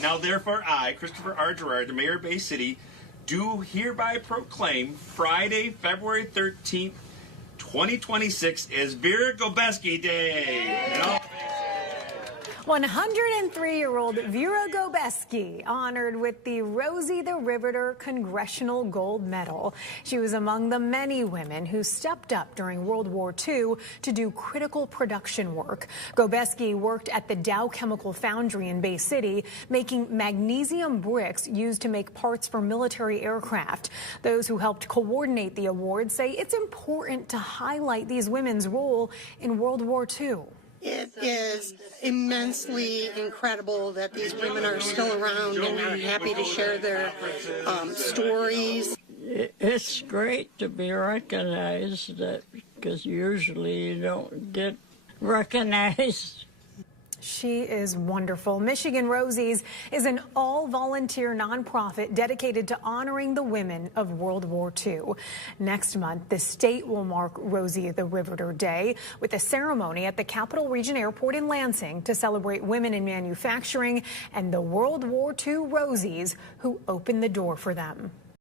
Now therefore I, Christopher R. Gerard, the Mayor of Bay City, do hereby proclaim Friday, February 13th, 2026 is Vera Gobeski Day. In all 103-year-old Vera Gobeski honored with the Rosie the Riveter Congressional Gold Medal. She was among the many women who stepped up during World War II to do critical production work. Gobeski worked at the Dow Chemical Foundry in Bay City, making magnesium bricks used to make parts for military aircraft. Those who helped coordinate the award say it's important to highlight these women's role in World War II. It is immensely incredible that these women are still around and are happy to share their stories. It's great to be recognized because usually you don't get recognized. She is wonderful. Michigan Rosies is an all-volunteer nonprofit dedicated to honoring the women of World War II. Next month, the state will mark Rosie the Riveter Day with a ceremony at the Capital Region Airport in Lansing to celebrate women in manufacturing and the World War II Rosies who opened the door for them.